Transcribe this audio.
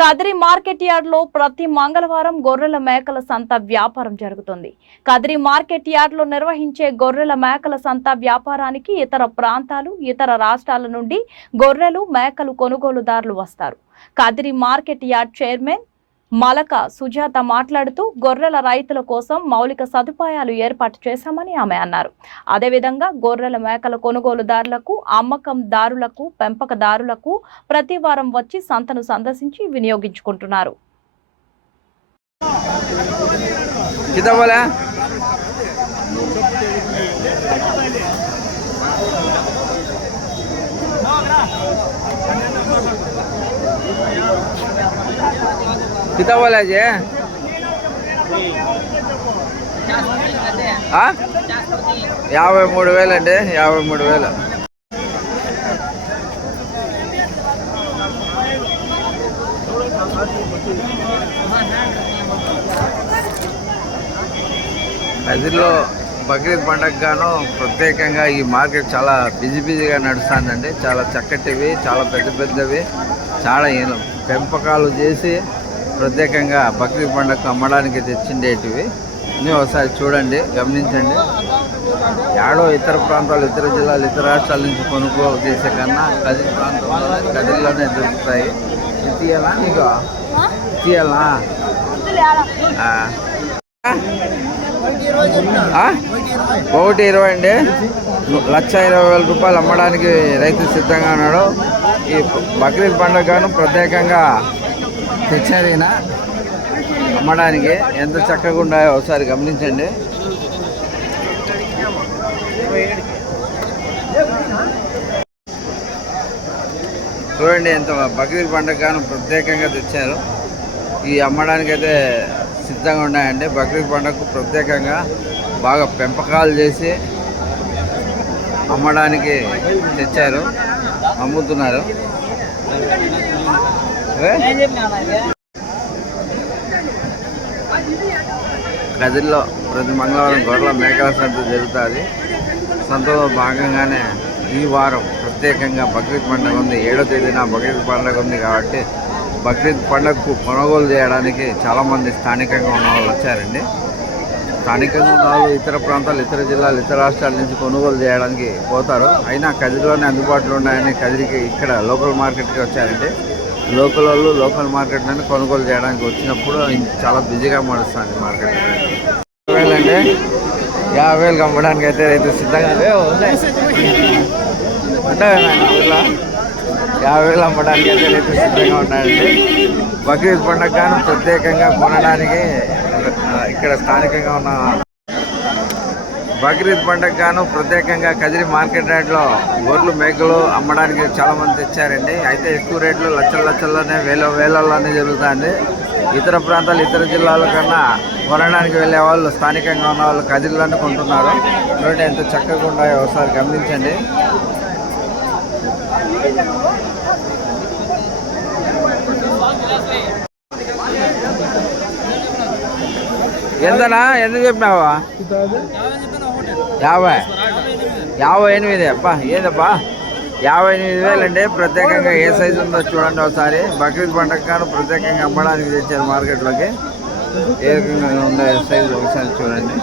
Kadiri market yard లో ప్రతి మంగళవారం గొర్రెల మేకల సంత వ్యాపారం జరుగుతుంది. కదిరి మార్కెట్ యార్డ్ లో నిర్వహించే గొర్రెల మేకల సంత వ్యాపారానికి ఇతర ప్రాంతాలు, ఇతర రాష్ట్రాల నుండి గొర్రెలు, మేకలు కొనుగోలుదారులు వస్తారు. Kadiri market yard chairman Malaka Sujatha మాట్లాడుతూ గొర్రెల రైతుల కోసం మౌలిక సదుపాయాలు ఏర్పాటు చేశామని ఆమె అన్నారు. అదేవిధంగా గొర్రెల మేకల కొనుగోలుదారులకు, అమ్మకందారులకు, పెంపకదారులకు ప్రతి వారం వచ్చి సంతను సందర్శించి వినియోగించుకుంటున్నారు. कितना बोला जी? 53,000 అండి. 53,000. కదిరిలో బక్రీద్ పండగ గాను ప్రత్యేకంగా ఈ మార్కెట్ చాలా బిజీగా నడుస్తుందండి. చాలా చక్కటివి, చాలా పెద్దవి, చాలా పెంపకాలు చేసి ప్రత్యేకంగా బక్రీద్ పండుగకు అమ్మడానికి తెచ్చిండేటివి అన్నీ ఒకసారి చూడండి, గమనించండి. యాడో ఇతర ప్రాంతాలు, ఇతర జిల్లాలు, ఇతర రాష్ట్రాల నుంచి కొనుగోలు చేసే కన్నా కదిరి ప్రాంతంలో కదిరిలోనే దొరుకుతాయి. తీయాలా నీకు? తీయాలా? 1,20,000 అండి. 1,20,000 రూపాయలు అమ్మడానికి రైతు సిద్ధంగా ఉన్నాడు. ఈ బక్రీద్ పండుగను ప్రత్యేకంగా తెచ్చారు ఈయన అమ్మడానికి. ఎంత చక్కగా ఉన్నాయో ఒకసారి గమనించండి. చూడండి ఎంత బక్రీద్ పండుగను ప్రత్యేకంగా తెచ్చారు. ఈ అమ్మడానికి అయితే సిద్ధంగా ఉన్నాయండి. బక్రీద్ పండుగకు ప్రత్యేకంగా బాగా పెంపకాలు చేసి అమ్మడానికి తెచ్చారు, అమ్ముతున్నారు. కదిరిలో ప్రతి మంగళవారం గొర్రెల మేకల సంత జరుగుతుంది. సంతలో భాగంగానే ఈ వారం ప్రత్యేకంగా బక్రీద్ పండుగ ఉంది. 7వ తేదీన బక్రీద్ పండుగ ఉంది కాబట్టి బక్రీద్ పండుగకు కొనుగోలు చేయడానికి చాలామంది స్థానికంగా ఉన్న వాళ్ళు వచ్చారండి. స్థానికంగా ఉన్న వాళ్ళు ఇతర ప్రాంతాలు, ఇతర జిల్లాలు, ఇతర రాష్ట్రాల నుంచి కొనుగోలు చేయడానికి పోతారు. అయినా కదిరిలోనే అందుబాటులో ఉన్నాయని కదిరికి ఇక్కడ లోకల్ మార్కెట్కి వచ్చారండి. లోకల్ వాళ్ళు లోకల్ మార్కెట్లోనే కొనుగోలు చేయడానికి వచ్చినప్పుడు చాలా బిజీగా నడుస్తుంది మార్కెట్. 50,000 అండి. 50,000 అమ్మడానికి అయితే రైతు సిద్ధంగా ఉంటాయి. 50,000 అమ్మడానికి అయితే రైతు సిద్ధంగా ఉన్నాయండి. బక్రీద్ పండుగ గాను ప్రత్యేకంగా కొనడానికి ఇక్కడ స్థానికంగా ఉన్న బక్రీద్ పండుగ గాను ప్రత్యేకంగా కదిరి మార్కెట్ యార్డ్లో గొర్రెలు, మేకలు అమ్మడానికి చాలామంది తెచ్చారండి. అయితే ఎక్కువ రేట్లు లక్షల్లోనే వేలల్లోనే జరుగుతుంది. ఇతర ప్రాంతాలు, ఇతర జిల్లాల కన్నా కొనడానికి వెళ్ళే వాళ్ళు, స్థానికంగా ఉన్న వాళ్ళు కదిరిలోనే కొంటున్నారు. చూడండి ఎంత చక్కగా ఉన్నాయో ఒకసారి గమనించండి. ఎంతనా? ఎంత చెప్పినావా? 58 అబ్బా. ఏందబ్బా 58,000 అండి. ప్రత్యేకంగా ఏ సైజు ఉందో చూడండి ఒకసారి. బక్రీద్ పండుగ గాను ప్రత్యేకంగా అమ్మడానికి తెచ్చారు మార్కెట్లోకి. ఏ రకంగా ఉందో సైజు ఒకసారి చూడండి.